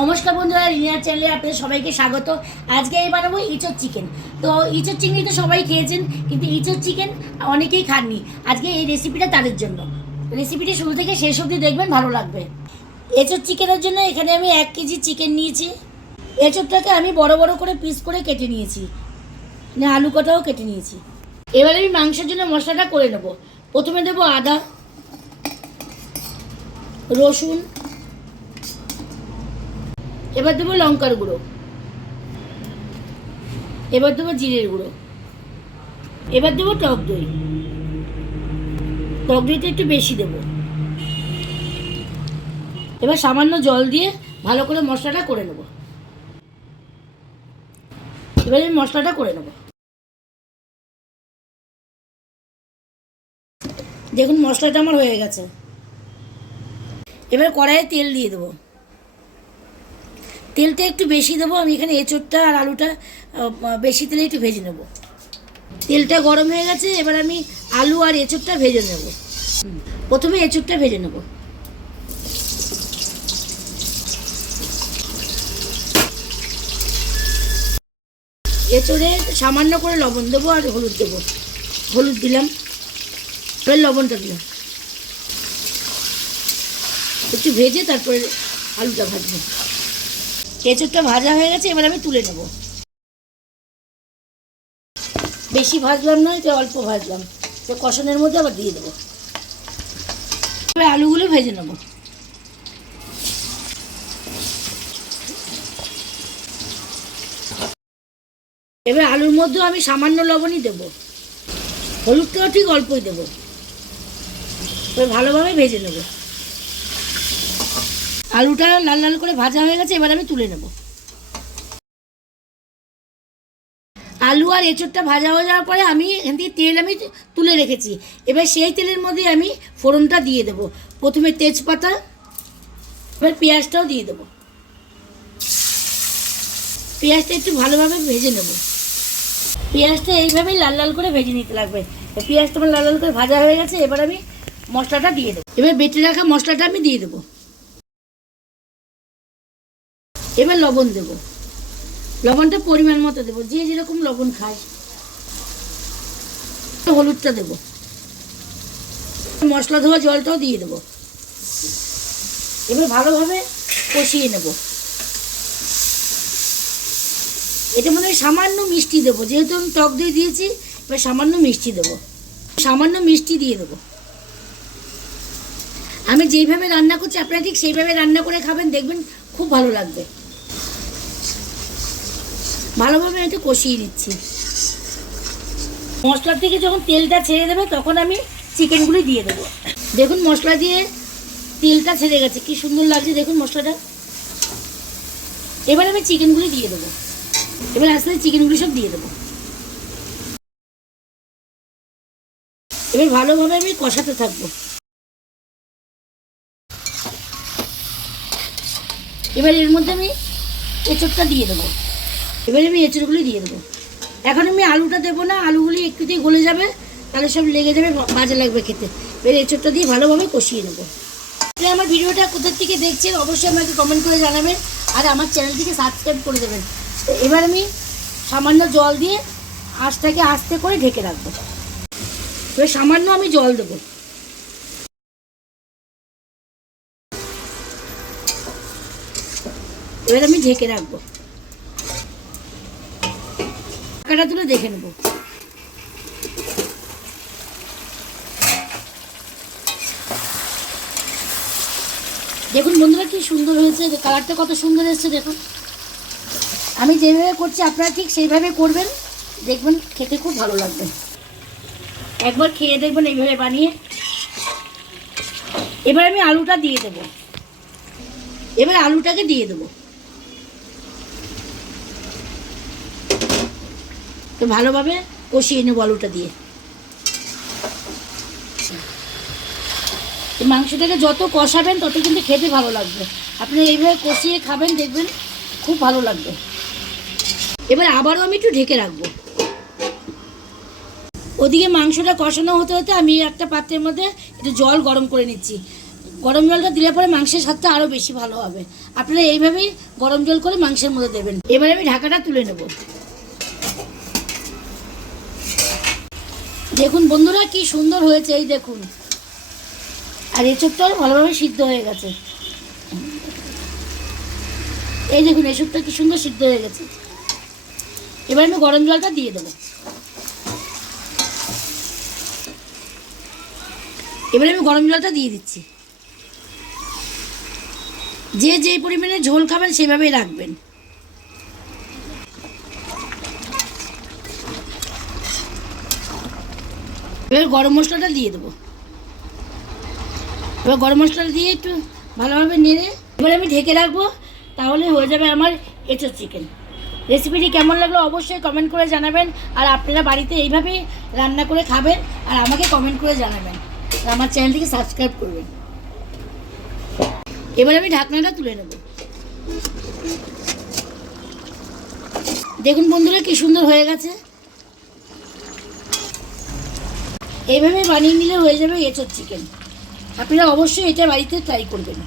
নমস্কার বন্ধুরা রিনিয়ার চ্যানেলে আপনাদের সবাইকে স্বাগত। আজকে এই বানাবো ইঁচড় চিকেন। তো ইঁচড় চিংড়ি তো সবাই খেয়েছেন, কিন্তু ইঁচড় চিকেন অনেকেই খাননি। আজকে এই রেসিপিটা তাদের জন্য। রেসিপিটি শুরু থেকে শেষ অবধি দেখবেন, ভালো লাগবে। এঁচড় চিকেনের জন্য এখানে আমি এক কেজি চিকেন নিয়েছি। এঁচড়টাকে আমি বড় বড় করে পিস করে কেটে নিয়েছি। মানে আলু কটাও কেটে নিয়েছি। এবার আমি মাংসের জন্য মশলাটা করে নেব। প্রথমে দেবো আদা, রসুন এবার দেবো লঙ্কার গুঁড়ো। এবার দেবো জিরের গুঁড়ো। এবার দেবো টক দই। টক দইটা একটু বেশি দেবো। এবার সামান্য জল দিয়ে ভালো করে মশলাটা করে নেব। এবার আমি মশলাটা করে নেব। দেখুন মশলাটা আমার হয়ে গেছে। এবার কড়াইয়ে তেল দিয়ে দেবো। তেলটা একটু বেশি দেবো, আমি এখানে এঁচোড়টা আর আলুটা বেশি তেলে একটু ভেজে নেব। তেলটা গরম হয়ে গেছে, এবার আমি আলু আর এঁচোড়টা ভেজে নেব। প্রথমে এঁচোড়টা ভেজে নেব। এঁচোড়ে সামান্য করে লবণ দেবো আর হলুদ দেবো। হলুদ দিলাম, এবার লবণটা দিলাম। একটু ভেজে তারপরে আলুটা ভাজবো। কেঁচুরটা ভাজা হয়ে গেছে, এবার আমি তুলে নেব। বেশি ভাজলাম না এটা অল্প ভাজলাম। তো কষানোর মধ্যে আবার দিয়ে দেবো। আলুগুলো ভেজে নেব। এবার আলুর মধ্যেও আমি সামান্য লবণই দেবো। হলুদটাও ঠিক অল্পই দেবো। ভালোভাবে ভেজে নেব। আলুটা লাল লাল করে ভাজা হয়ে গেছে, এবার আমি তুলে নেব। আলু আর এঁচড়টা ভাজা হয়ে যাওয়ার পরে আমি এখান থেকে তেল আমি তুলে রেখেছি। এবার সেই তেলের মধ্যে আমি ফোড়নটা দিয়ে দেবো। প্রথমে তেজপাতা, এবার পেঁয়াজটাও দিয়ে দেবো। পেঁয়াজটা একটু ভালোভাবে ভেজে নেব। পেঁয়াজটা এইভাবেই লাল লাল করে ভেজে নিতে লাগবে। পেঁয়াজটা আমার লাল লাল করে ভাজা হয়ে গেছে, এবার আমি মশলাটা দিয়ে দেবো। এবার বেটে রাখা মশলাটা আমি দিয়ে দেবো। এবার লবণ দেব। লবণটা পরিমাণ মতো দেবো। যে যেরকম লবণ খায়, হলুদটা দেব। মশলা ধোয়া জলটাও দিয়ে দেবো। এবার ভালোভাবে কষিয়ে নেব। এটা মানে সামান্য মিষ্টি দেবো। যেহেতু আমি টক দই দিয়েছি, এবার সামান্য মিষ্টি দেবো। সামান্য মিষ্টি দিয়ে দেবো। আমি যেইভাবে রান্না করছি, আপনারা ঠিক সেইভাবে রান্না করে খাবেন, দেখবেন খুব ভালো লাগবে। ভালোভাবে একটু কষিয়ে দিচ্ছি মশলার থেকে যখন তেলটা ছেড়ে দেবে, তখন আমি চিকেনগুলি দিয়ে দেবো। দেখুন, মশলা দিয়ে তেলটা ছেড়ে গেছে, কি সুন্দর লাগছে, দেখুন মশলাটা। এবার আমি চিকেনগুলি দিয়ে দেবো। এবার আস্তে আস্তে চিকেনগুলি সব দিয়ে দেবো। এবার ভালোভাবে আমি কষাতে থাকব। এবার এর মধ্যে আমি এঁচড়টা দিয়ে দেবো। এবারে আমি এঁচড়গুলি দিয়ে দেবো। এখন আমি আলুটা দেবো না, আলুগুলি একটুতেই গলে যাবে, তাহলে সব লেগে যাবে বাজে লাগবে খেতে। এবার এঁচড়টা দিয়ে ভালোভাবে কষিয়ে নেব। আমার ভিডিওটা কোথার থেকে দেখছেন, অবশ্যই আমাকে কমেন্ট করে জানাবেন, আর আমার চ্যানেলটিকে সাবস্ক্রাইব করে দেবেন। এবার আমি সামান্য জল দিয়ে আঁচটাকে আস্তে করে ঢেকে রাখব। এবার সামান্য আমি জল দেবো। এবার আমি ঢেকে রাখব। ঢাকাটা তুলে দেখে নেব। দেখুন বন্ধুরা কি সুন্দর হয়েছে কালারটা কত সুন্দর এসেছে, দেখুন। আমি যেভাবে করছি, আপনারা ঠিক সেইভাবে করবেন। দেখবেন খেতে খুব ভালো লাগবে। একবার খেয়ে দেখবেন এইভাবে বানিয়ে। এবার আমি আলুটা দিয়ে দেব। এবার আলুটাকে দিয়ে দেবো। তো ভালোভাবে কষিয়ে নেব আলুটা দিয়ে। মাংসটাকে যত কষাবেন তত কিন্তু খেতে ভালো লাগবে। আপনি এইভাবে কষিয়ে খাবেন, দেখবেন খুব ভালো লাগবে। এবার আবারও আমি একটু ঢেকে রাখব। ওদিকে মাংসটা কষানো হতে হতে আমি একটা পাত্রের মধ্যে একটু জল গরম করে নিচ্ছি। গরম জলটা দিলে পরে মাংসের স্বাদটা আরও বেশি ভালো হবে। আপনারা এইভাবেই গরম জল করে মাংসের মধ্যে দেবেন। এবারে আমি ঢাকাটা তুলে নেব। দেখুন বন্ধুরা, কি সুন্দর হয়েছে, এই দেখুন। আর এসবটাও ভালোভাবে সিদ্ধ হয়ে গেছে। এই দেখুন এসবটা কি সুন্দর সিদ্ধ হয়ে গেছে। এবার আমি গরম জলটা দিয়ে দেবো। এবারে আমি গরম জলটা দিয়ে দিচ্ছি। যে যেই পরিমাণে ঝোল খাবেন, সেভাবেই রাখবেন। এবার গরম মশলাটা দিয়ে দেবো। এবার গরম মশলাটা দিয়ে একটু ভালোভাবে নেড়ে, এবার আমি ঢেকে রাখব, তাহলে হয়ে যাবে আমার এঁচোর চিকেন। রেসিপিটি কেমন লাগল অবশ্যই কমেন্ট করে জানাবেন, আর আপনারা বাড়িতে এইভাবেই রান্না করে খাবেন, আর আমাকে কমেন্ট করে জানাবেন, আর আমার চ্যানেলটিকে সাবস্ক্রাইব করবেন। এবার আমি ঢাকনাটা তুলে নেব। দেখুন বন্ধুরা কি সুন্দর হয়ে গেছে। এইভাবে বানিয়ে নিলে হয়ে যাবে এঁচোর চিকেন আপনারা অবশ্যই এটা বাড়িতে ট্রাই করবেন।